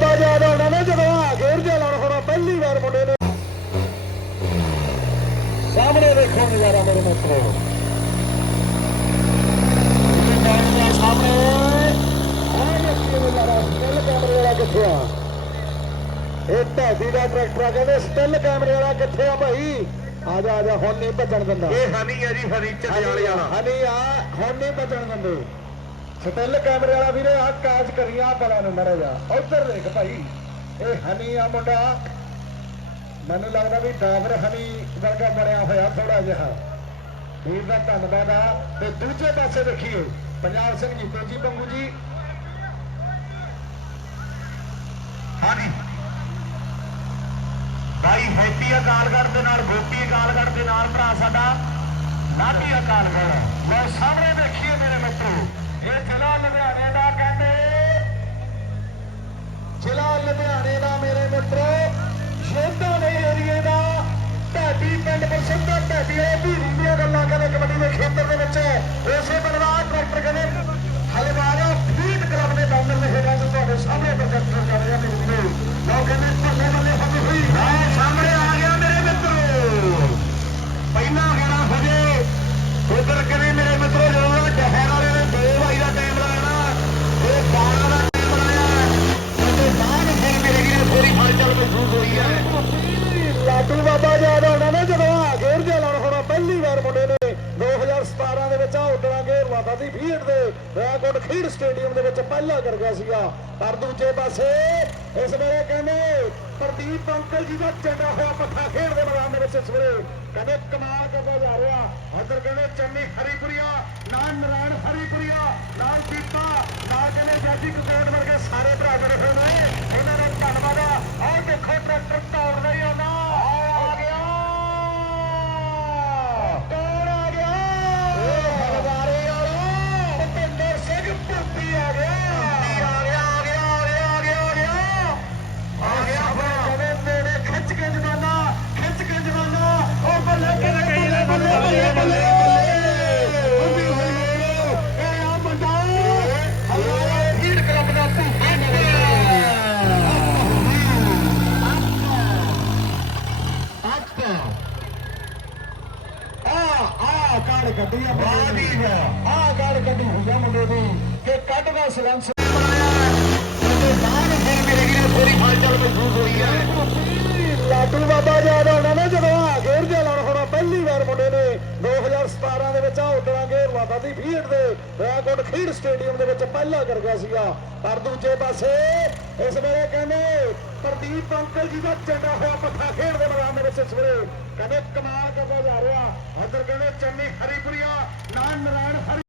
ਬਾਬਾ ਯਾਦ ਆਉਣਾ ਨਾ ਜਦੋਂ ਆ ਗੇਰ ਜਿਹਾ ਲਾਉਣ ਹੋਣਾ ਪਹਿਲੀ ਵਾਰ ਮੁੰਡੇ ਨੇ ਸਾਹਮਣੇ ਦੇਖੋ ਨਜ਼ਾਰਾ ਮੇਰੇ ਮਿੱਤਰੋ। ਇਹ ਗਾਣੇ ਦੇ ਸਾਹਮਣੇ ਆਹ ਦੇਖੀਏ ਨਜ਼ਾਰਾ ਸਟਿਲ ਕੈਮਰੇ ਵਾਲਾ ਕਿੱਥੇ ਆ? ਇਹ ਢਾਡੀ ਦਾ ਟਰੈਕਟਰ ਆ ਕਹਿੰਦੇ ਸਟਿਲ ਕੈਮਰੇ ਵਾਲਾ ਕਿੱਥੇ ਆ ਭਾਈ? ਆ ਜਾ ਆ ਜਾ ਹੁਣ ਨਹੀਂ ਭੱਜਣ ਦਿੰਦਾ। ਇਹ ਹਨੀ ਹੈ ਜੀ ਫਰਨੀਚਰ ਵਾਲੇ ਵਾਲਾ ਹਨੀ ਆ ਹੁਣ ਨਹੀਂ ਬਚਣ ਦਿੰਦੇ। ਸਟਿਲ ਕੈਮਰੇ ਵਾਲਾ ਵੀਰੇ ਆ ਕਾਜ ਕਰੀਆਂ ਬੜਾ ਨੂੰ ਮੜਾ ਜਾ ਉੱਧਰ ਦੇਖ ਭਾਈ, ਇਹ ਹਨੀ ਆ ਮੁੰਡਾ। ਮੈਨੂੰ ਲੱਗਦਾ ਵੀ ਡਾਬਰ ਹਨੀ ਵਰਗਾ ਬਣਿਆ ਹੋਇਆ ਥੋੜਾ ਜਿਹਾ। ਵੀਰ ਦਾ ਧੰਨਵਾਦ ਆ। ਤੇ ਦੂਜੇ ਪਾਸੇ ਦੇਖੀਏ, ਪੰਜਾਬ ਸਿੰਘ ਜੀ, ਤੇਜੀ ਪੰਗੂ ਜੀ। ਹਾਂਜੀ। ਭਾਈ ਹੈਪੀ ਅਕਾਲਗੜ੍ਹ ਦੇ ਨਾਲ, ਗੋਪੀ ਅਕਾਲਗੜ੍ਹ ਦੇ ਨਾਲ ਭਰਾ ਸਾਡਾ। ਨਾਭੀ ਅਕਾਲਗੜ੍ਹ। ਮੈਂ ਸਾਹਮਣੇ ਦੇਖੀਏ ਮੇਰੇ ਪ੍ਰਸਿੱਧ ਢਾਡੀ ਵਾਲੇ ਧੀਰੀ ਦੀਆਂ ਗੱਲਾਂ ਕਹਿੰਦੇ ਕਬੱਡੀ ਦੇ ਖੇਤਰ ਦੇ ਵਿੱਚ ਇਸੇ ਬਲਵਾਰ ਟਰੈਕਟਰ ਕਹਿੰਦੇ ਹਲਵਾਰਾ ਫੀਟ ਕਲੱਬ ਦੇ ਬਾਉਂਡਰ ਦੇ ਹੇਠਾਂ ਤੋਂ ਤੁਹਾਡੇ ਸਾਹਮਣੇ ਪ੍ਰਦਰਸ਼ਨ ਕਰ ਰਿਹਾ ਮੇਰੇ ਵੀਰੋ ਲਓ ਕਹਿੰਦੇ ਬੱਲੇ ਬੱਲੇ ਫਤਿਹ ਹੋਈ ਆਹ ਸਾਹਮਣੇ ਆ ਗਿਆ ਮੇਰੇ ਮਿੱਤਰੋ ਪਹਿਲਾ ਗੇੜਾ ਫਜੇ ਉਧਰ ਕਰੇ ਮੇਰੇ ਮਿੱਤਰੋ ਜਦੋਂ ਦਾ ਡਹਿਰ ਵਾਲੇ ਨੇ ਦੋ ਵਾਰੀ ਦਾ ਟਾਈਮ ਲਾਇਆ ਇਹ 12 ਦਾ ਟਾਈਮ ਲਾਇਆ ਤੇ ਬਾਅਦ ਫਿਰ ਮੇਰੇ ਵੀਰੇ ਥੋੜੀ ਹਲਚਲ ਮਹਿਸੂਸ ਹੋਈ ਹੈ ਲਾਡੂ ਬਾਬਾ ਯਾਦ ਆਉਣਾ ਨਾ ਜਦੋਂ ਆ ਗੇਰ ਜਿਹਾ ਲਾਉਣ ਹੋਣਾ ਪਹਿਲੀ ਵਾਰ ਮੁੰਡੇ ਨੇ 2017 ਦੇ ਵਿੱਚ ਆ ਉਡਣਾ ਗੇਰ ਲਾਤਾ ਦੇ ਰੈਕੋਰਡ ਖੀੜ ਸਟੇਡੀਅਮ ਦੇ ਵਿੱਚ ਪਹਿਲਾ ਕਰ ਗਿਆ ਸੀਗਾ। ਪਰ ਦੂਜੇ ਪਾਸੇ ਇਸ ਵੇਲੇ ਕਹਿੰਦੇ ਪ੍ਰਦੀਪ ਅੰਕਲ ਜੀ ਦਾ ਚੱਡਾ ਹੋਇਆ ਪੱਠਾ ਖੇਡ ਦੇ ਮੈਦਾਨ ਦੇ ਵਿੱਚ ਇਸ ਕਹਿੰਦੇ ਕਮਾਲ ਕਰਦਾ ਜਾ ਰਿਹਾ। ਉਧਰ ਕਹਿੰਦੇ ਚੰਨੀ ਹਰੀਪੁਰੀਆ, ਨਾਲ ਨਰਾਇਣ ਹਰੀਪੁਰੀਆ, ਨਾਲ ਦੀਪਾ, ਨਾਲ ਕਹਿੰਦੇ ਜੱਜੀ ਕਸੋਟ ਵਰਗੇ ਸਾਰੇ ਭਰਾ ਜਿਹੜੇ ਹੋਏ ਨੇ। ਇਹਨਾਂ ਦਾ ਧੰਨਵਾਦ ਆ। ਆਹ ਦੇਖੋ ਟਰੈਕਟਰ ਭੁੱਪੀ ਆ ਆ ਕਾੜ ਕੱਢੀ ਆ ਵਾਹ ਜੀ ਆ ਕਾੜ ਕੱਢੀ ਹੋਈ ਮੁੰਡੇ ਦੀ ਕਿ ਕੱਢਦਾ ਸਲੰਸ ਤੇ ਬਾਬਾ ਯਾਦ ਆਉਣਾ ਨਾ ਜਦੋਂ ਆ ਗੇਰ ਜਿਹਾ ਹੋਣਾ, ਪਹਿਲੀ ਵਾਰ ਮੁੰਡੇ ਨੇ 2017 ਦੇ ਵਿੱਚ ਆ ਉਡਣਾ ਗੇਰ ਲਾਤਾ ਸੀ ਫੀਲਡ ਦੇ ਰੈਕੋਰਡ ਖੀੜ ਸਟੇਡੀਅਮ ਦੇ ਵਿੱਚ ਪਹਿਲਾ ਕਰ ਗਿਆ ਸੀਗਾ। ਪਰ ਦੂਜੇ ਪਾਸੇ ਇਸ ਵੇਲੇ ਕਹਿੰਦੇ ਪ੍ਰਦੀਪ ਅੰਕਲ ਜੀ ਦਾ ਚੱਡਾ ਹੋਇਆ ਪੱਠਾ ਖੇਡ ਦੇ ਮੈਦਾਨ ਦੇ ਵਿੱਚ ਇਸ ਵੇਲੇ ਕਹਿੰਦੇ ਕਮਾਲ ਕਰਦਾ ਜਾ ਰਿਹਾ ਉਧਰ ਕਹਿੰਦੇ ਚੰਨੀ ਹਰੀਪੁਰੀਆ ਨਾਨ ਨਾਰਾਇਣ ਹਰੀ